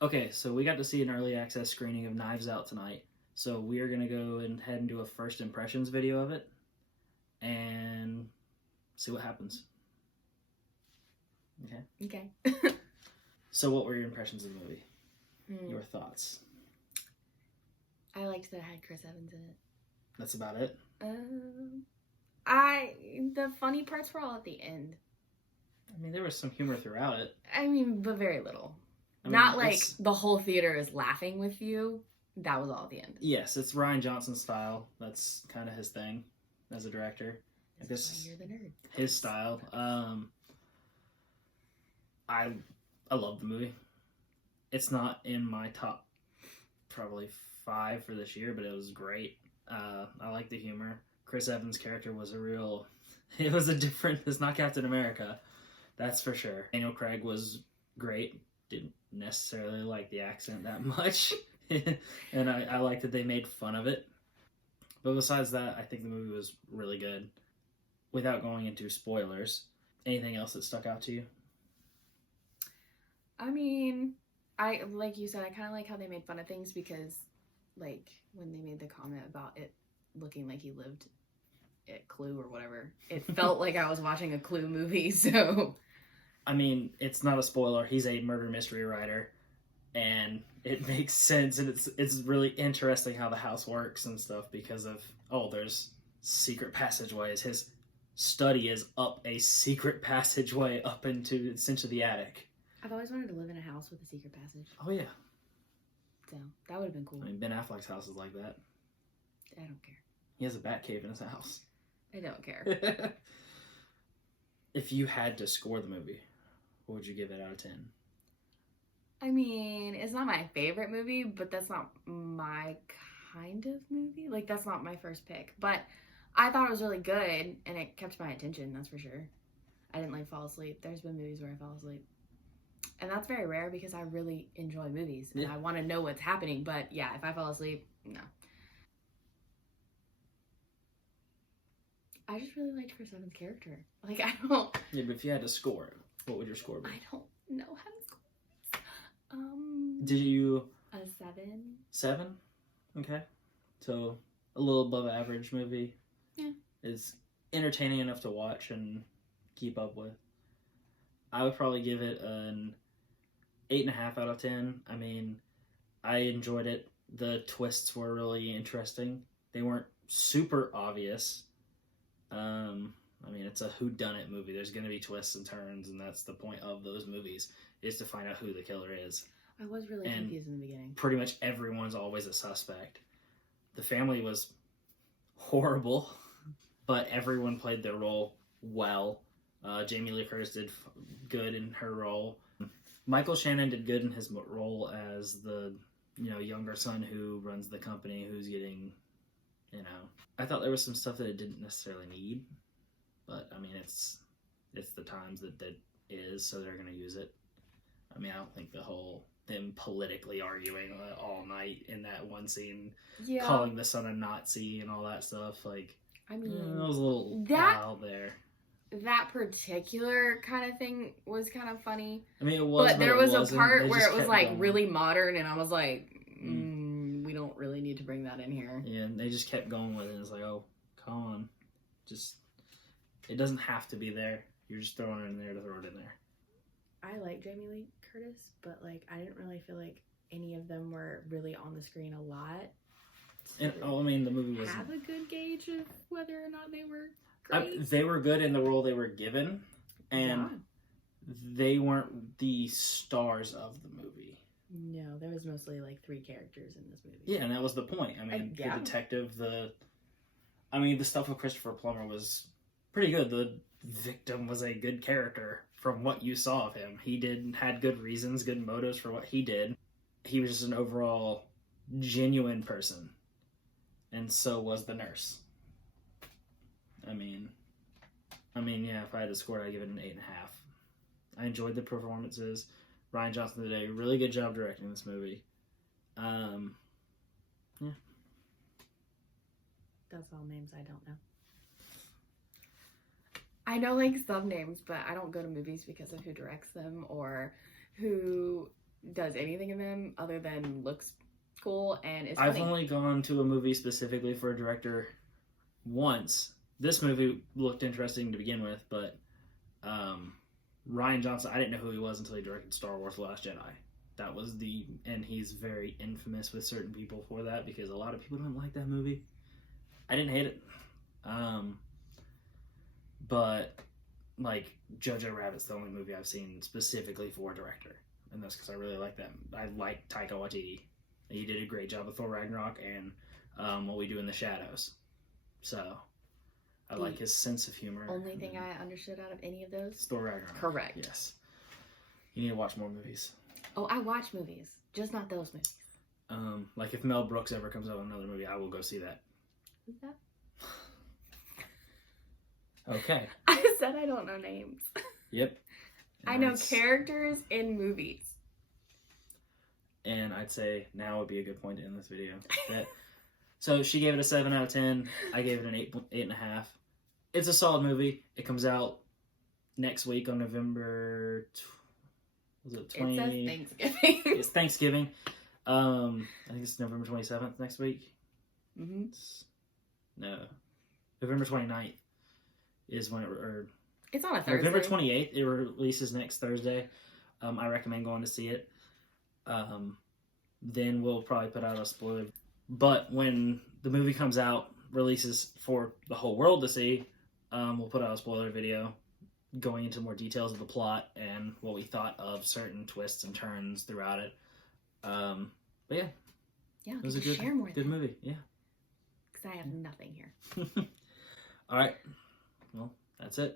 Okay, so we got to see an early access screening of Knives Out tonight. So we are going to go ahead and do a first impressions video of it and see what happens. Okay. Okay. So what were your impressions of the movie? Your thoughts? I liked that it had Chris Evans in it. That's about it? The funny parts were all at the end. I mean, there was some humor throughout it. I mean, but very little. I mean, Not like the whole theater is laughing with you. That was all at the end. Yes, it's Rian Johnson's style. That's kind of his thing as a director. I guess you're the nerd. His style. I love the movie. It's not in my top probably 5 for this year, but it was great. I like the humor. Chris Evans' character was it's not Captain America, that's for sure. Daniel Craig was great. Didn't necessarily like the accent that much. And I like that they made fun of it. But besides that, I think the movie was really good. Without going into spoilers, anything else that stuck out to you? I mean, like you said, I kind of like how they made fun of things because, like, when they made the comment about it looking like he lived at Clue or whatever, it felt like I was watching a Clue movie, so... I mean, it's not a spoiler. He's a murder mystery writer, and it makes sense, and it's really interesting how the house works and stuff because of, there's secret passageways. His study is up a secret passageway up into essentially the attic. I've always wanted to live in a house with a secret passage. Oh, yeah. So, that would have been cool. I mean, Ben Affleck's house is like that. I don't care. He has a bat cave in his house. I don't care. If you had to score the movie, what would you give it out of 10? I mean, it's not my favorite movie, but that's not my kind of movie. Like, that's not my first pick. But I thought it was really good, and it kept my attention, that's for sure. I didn't, fall asleep. There's been movies where I fell asleep. And that's very rare because I really enjoy movies, and I want to know what's happening. But, yeah, if I fall asleep, no. I just really liked Chris Evans' character. Like, I don't... Yeah, but if you had to score it, what would your score be? I don't know how to score this. Did you... A 7. 7? Okay. So, a little above average movie. Yeah. Is entertaining enough to watch and keep up with. I would probably give it an 8.5 out of 10. I mean, I enjoyed it. The twists were really interesting. They weren't super obvious. I mean, it's a whodunit movie. There's going to be twists and turns, and that's the point of those movies, is to find out who the killer is. I was really confused in the beginning. Pretty much everyone's always a suspect. The family was horrible, but everyone played their role well. Jamie Lee Curtis did good in her role. Michael Shannon did good in his role as the, younger son who runs the company, who's getting, I thought there was some stuff that it didn't necessarily need, but I mean, it's the times that is, so they're going to use it. I mean, I don't think them politically arguing all night in that one scene, calling the son a Nazi and all that stuff, like, I mean, it was a little wild there. That particular kind of thing was kind of funny. I mean, it was, but there was a part where it was like really modern, and I was like, we don't really need to bring that in here. Yeah, and they just kept going with it. It's like, oh, come on, it doesn't have to be there. You're just throwing it in there to throw it in there. I like Jamie Lee Curtis, but like I didn't really feel like any of them were really on the screen a lot. And I mean, the movie was have a good gauge of whether or not they were. They were good in the role they were given, and they weren't the stars of the movie. No, there was mostly like 3 characters in this movie. Yeah, and that was the point. I mean, the detective, the stuff with Christopher Plummer was pretty good. The victim was a good character from what you saw of him. He had good reasons, good motives for what he did. He was just an overall genuine person, and so was the nurse. I mean, yeah, if I had to score it, I'd give it an 8.5. I enjoyed the performances. Rian Johnson did a really good job directing this movie. Yeah. That's all names I don't know. I know like some names, but I don't go to movies because of who directs them or who does anything in them other than looks cool and is I've funny. only gone to a movie specifically for a director once. This movie looked interesting to begin with, but Rian Johnson, I didn't know who he was until he directed Star Wars The Last Jedi. That was and he's very infamous with certain people for that because a lot of people don't like that movie. I didn't hate it. But like Jojo Rabbit's the only movie I've seen specifically for a director. And that's because I really like that. I like Taika Waititi. He did a great job with Thor Ragnarok and What We Do in the Shadows. So I like his sense of humor. Only thing I understood out of any of those? Thor Ragnarok. Correct. Yes. You need to watch more movies. Oh, I watch movies, just not those movies. Like if Mel Brooks ever comes out with another movie, I will go see that. Who's that? Okay. I said I don't know names. Yep. I know characters in movies. And I'd say now would be a good point to end this video. So she gave it a 7 out of 10. I gave it an 8.5. It's a solid movie. It comes out next week on November. Was it 20? It says Thanksgiving. It's Thanksgiving. I think it's November 27th next week. Mm-hmm. No, November 29th is when or it's on a Thursday. November 28th. It releases next Thursday. I recommend going to see it. Then we'll probably put out a spoiler. But when the movie comes out, releases for the whole world to see, we'll put out a spoiler video going into more details of the plot and what we thought of certain twists and turns throughout it. But yeah, yeah, it was a good movie. Yeah, because I have nothing here. All right, well, that's it.